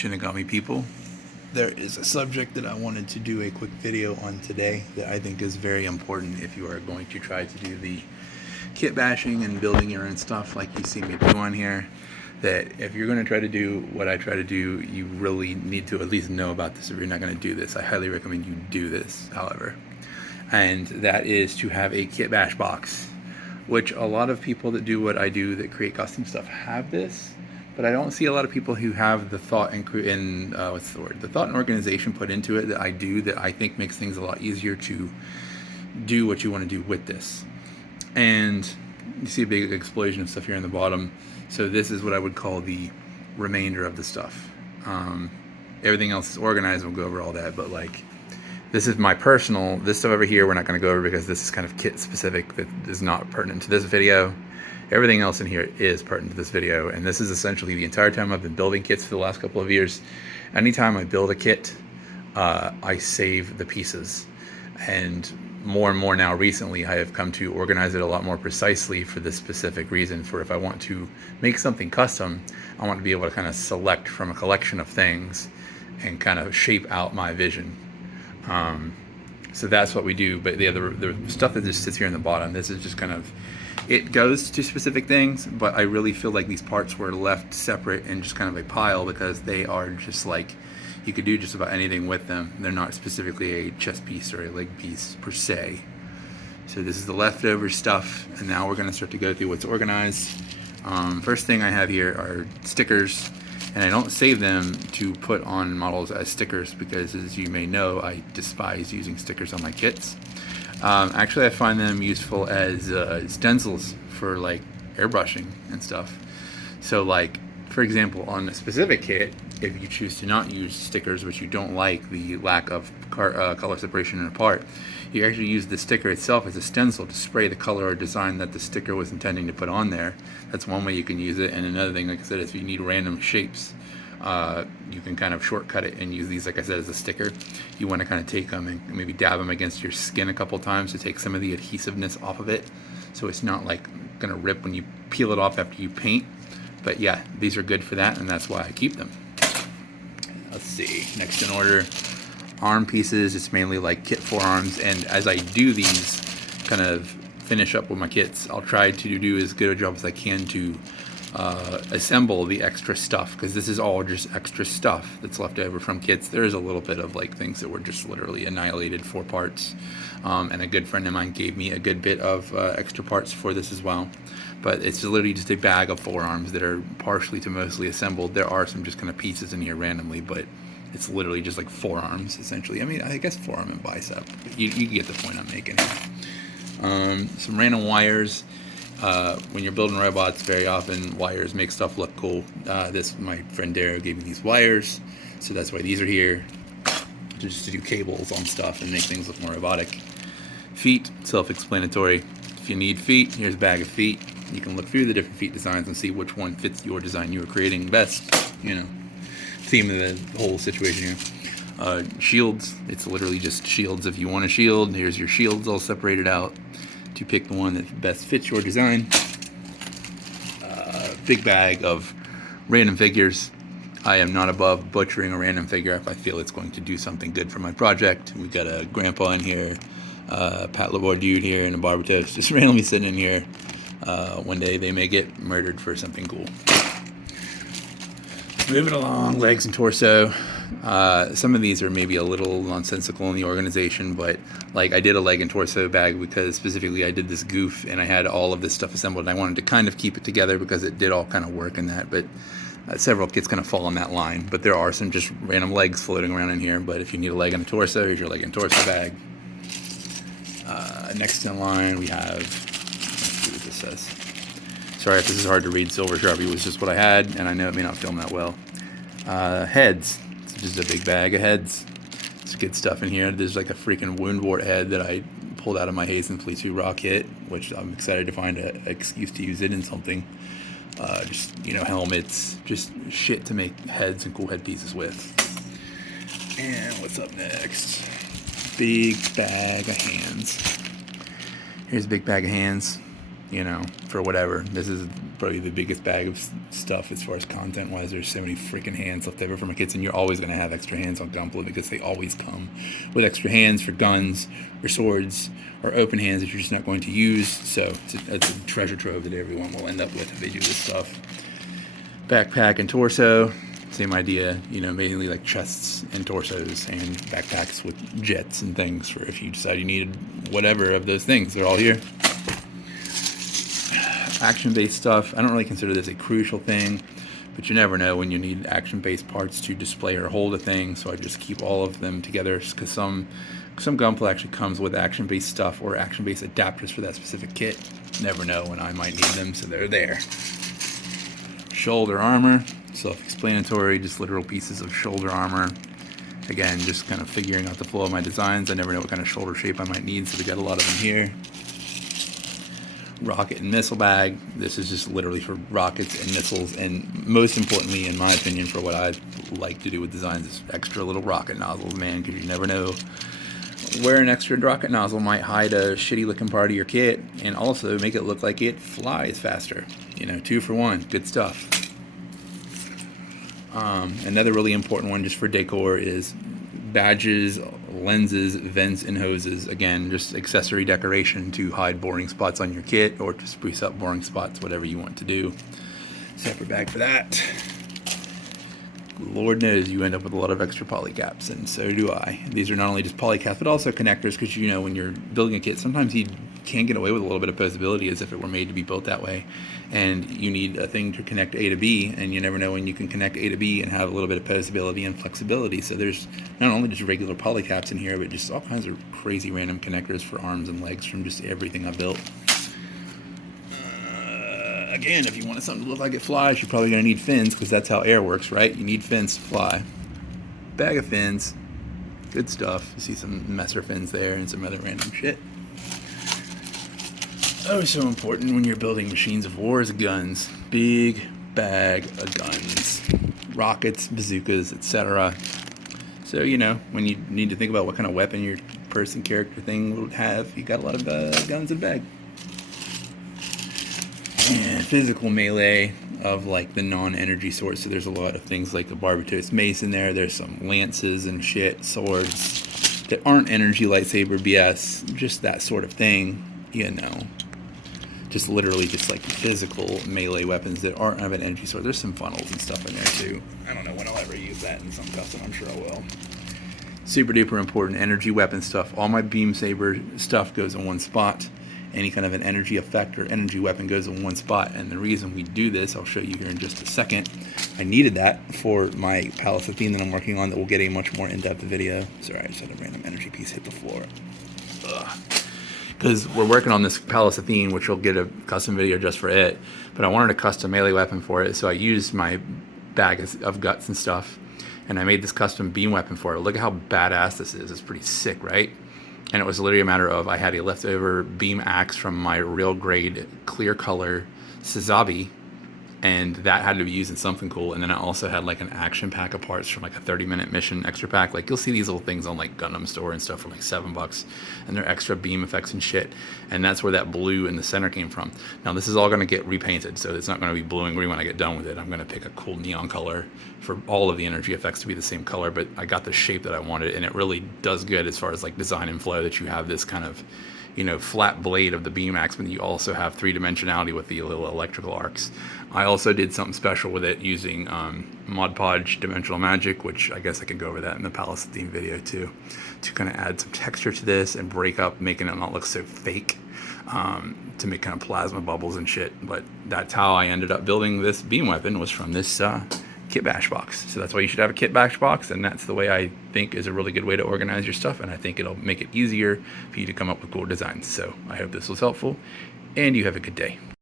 Shinigami people. There is a subject that I wanted to do a quick video on today that I think is very important if you are going to try to do the kit bashing and building your own stuff like you see me do on here. That if you're going to try to do what I try to do, you really need to at least know about this if you're not going to do this. I highly recommend you do this, however. And that is to have a kit bash box, which a lot of people that do what I do that create custom stuff have this. But I don't see a lot of people who have the thought and the thought and organization put into it that I do, that I think makes things a lot easier to do what you want to do with this. And you see a big explosion of stuff here in the bottom. So this is what I would call the remainder of the stuff. Everything else is organized. We'll go over all that, but like, this is my personal, this stuff over here we're not going to go over because this is kind of kit specific, that is not pertinent to this video. Everything else in here is pertinent to this video, and this is essentially the entire time I've been building kits for the last couple of years. Anytime I build a kit, I save the pieces. And more now recently, I have come to organize it a lot more precisely for this specific reason. For if I want to make something custom, I want to be able to kind of select from a collection of things and kind of shape out my vision. So that's what we do. But the stuff that just sits here in the bottom, this is just kind of, it goes to specific things, but I really feel like these parts were left separate and just kind of a pile because they are just like, you could do just about anything with them. They're not specifically a chest piece or a leg piece per se. So this is the leftover stuff, and now we're going to start to go through what's organized. First thing I have here are stickers, and I don't save them to put on models as stickers because, as you may know, I despise using stickers on my kits. Actually, I find them useful as stencils for like airbrushing and stuff. So like, for example, on a specific kit, if you choose to not use stickers, which you don't like the lack of color separation in a part, you actually use the sticker itself as a stencil to spray the color or design that the sticker was intending to put on there. That's one way you can use it. And another thing, like I said, if you need random shapes, you can kind of shortcut it and use these, like I said, as a sticker. You want to kind of take them and maybe dab them against your skin a couple times to take some of the adhesiveness off of it, so it's not like gonna rip when you peel it off after you paint. But yeah, these are good for that, and that's why I keep them. Let's see, next in order, arm pieces. It's mainly like kit forearms, and as I do these kind of finish up with my kits, I'll try to do as good a job as I can to assemble the extra stuff, because this is all just extra stuff that's left over from kits. There is a little bit of like things that were just literally annihilated for parts, and a good friend of mine gave me a good bit of extra parts for this as well. But it's literally just a bag of forearms that are partially to mostly assembled. There are some just kind of pieces in here randomly, but it's literally just like forearms essentially. I mean, I guess forearm and bicep, but you get the point I'm making here. Some random wires. When you're building robots, very often wires make stuff look cool. My friend Darrow gave me these wires, so that's why these are here, just to do cables on stuff and make things look more robotic. Feet, self-explanatory. If you need feet, here's a bag of feet. You can look through the different feet designs and see which one fits your design you were creating best. You know, theme of the whole situation here. Shields, it's literally just shields. If you want a shield, here's your shields all separated out to pick the one that best fits your design. Big bag of random figures. I am not above butchering a random figure if I feel it's going to do something good for my project. We've got a grandpa in here, Pat LaBoy dude here, and a barber toast just randomly sitting in here. One day they may get murdered for something cool. Moving along, legs and torso. Some of these are maybe a little nonsensical in the organization, but like I did a leg and torso bag because specifically I did this goof and I had all of this stuff assembled, and I wanted to kind of keep it together because it did all kind of work in that. But several kits kind of fall on that line. But there are some just random legs floating around in here. But if you need a leg and a torso, here's your leg and torso bag. Next in line we have, let's see what this says. Sorry if this is hard to read. Silver Sharpie was just what I had, and I know it may not film that well. Heads. It's just a big bag of heads. It's good stuff in here. There's like a freaking woundwort head that I pulled out of my Hazen Fleet 2 Rock kit, which I'm excited to find an excuse to use it in something. Just, you know, helmets, just shit to make heads and cool head pieces with. And what's up next? Big bag of hands. Here's a big bag of hands. you know, for whatever. This is probably the biggest bag of stuff as far as content wise. There's so many freaking hands left over from my kids, and you're always going to have extra hands on Gunpla because they always come with extra hands for guns or swords or open hands that you're just not going to use. So it's a treasure trove that everyone will end up with if they do this stuff. Backpack and torso, same idea, you know, mainly like chests and torsos and backpacks with jets and things for if you decide you needed whatever of those things. They're all here. Action-based stuff, I don't really consider this a crucial thing, but you never know when you need action-based parts to display or hold a thing, so I just keep all of them together because some Gunpla actually comes with action-based stuff or action-based adapters for that specific kit. Never know when I might need them, so they're there. Shoulder armor, self-explanatory, just literal pieces of shoulder armor. Again, just kind of figuring out the flow of my designs. I never know what kind of shoulder shape I might need, so we got a lot of them here. Rocket and missile bag. This is just literally for rockets and missiles, and most importantly, in my opinion, for what I like to do with designs, is extra little rocket nozzles, man, because you never know where an extra rocket nozzle might hide a shitty looking part of your kit, and also make it look like it flies faster. You know, 2 for 1, good stuff. Another really important one just for decor is badges, lenses, vents, and hoses. Again, just accessory decoration to hide boring spots on your kit or to spruce up boring spots, whatever you want to do. Separate bag for that. Lord knows you end up with a lot of extra poly caps, and so do I. These are not only just poly caps, but also connectors, because you know when you're building a kit, sometimes you can't get away with a little bit of posability as if it were made to be built that way. And you need a thing to connect A to B, and you never know when you can connect A to B and have a little bit of posability and flexibility. So there's not only just regular poly caps in here, but just all kinds of crazy random connectors for arms and legs from just everything I built. Again, if you wanted something to look like it flies, you're probably going to need fins, because that's how air works, right? You need fins to fly. Bag of fins. Good stuff. You see some messer fins there and some other random shit. Oh, so important when you're building machines of war is guns. Big bag of guns. Rockets, bazookas, etc. So, you know, when you need to think about what kind of weapon your person, character, thing would have, you got a lot of guns in the bag. And physical melee of like the non-energy sort, so there's a lot of things like the Barbatos mace in there. There's some lances and shit, swords that aren't energy lightsaber BS, just that sort of thing, you know. Just literally just like physical melee weapons that aren't of an energy sort. There's some funnels and stuff in there too. I don't know when I'll ever use that in some custom, I'm sure I will. Super duper important energy weapon stuff. All my beam saber stuff goes in one spot. Any kind of an energy effect or energy weapon goes in one spot, and the reason we do this, I'll show you here in just a second. I needed that for my Palace of Theme that I'm working on that will get a much more in-depth video. Sorry, I just had a random energy piece hit the floor. Because we're working on this Palace of Theme, which will get a custom video just for it, but I wanted a custom melee weapon for it, so I used my bag of guts and stuff, and I made this custom beam weapon for it. Look at how badass this is. It's pretty sick, right? And it was literally a matter of I had a leftover beam axe from my real grade clear color Sazabi, and that had to be used in something cool. And then I also had like an action pack of parts from like a 30-minute mission extra pack. Like you'll see these little things on like Gundam Store and stuff for like $7, and they're extra beam effects and shit. And that's where that blue in the center came from. Now this is all going to get repainted, so it's not going to be blue and green when I get done with it. I'm going to pick a cool neon color for all of the energy effects to be the same color, but I got the shape that I wanted, and it really does good as far as like design and flow, that you have this kind of, you know, flat blade of the beam axe, but you also have three-dimensionality with the little electrical arcs. I also did something special with it using Mod Podge Dimensional Magic, which I guess I could go over that in the Palace Theme video too, to kind of add some texture to this and break up, making it not look so fake, to make kind of plasma bubbles and shit. But that's how I ended up building this beam weapon, was from this kitbash box. So that's why you should have a kitbash box, and that's the way I think is a really good way to organize your stuff, and I think it'll make it easier for you to come up with cool designs. So I hope this was helpful, and you have a good day.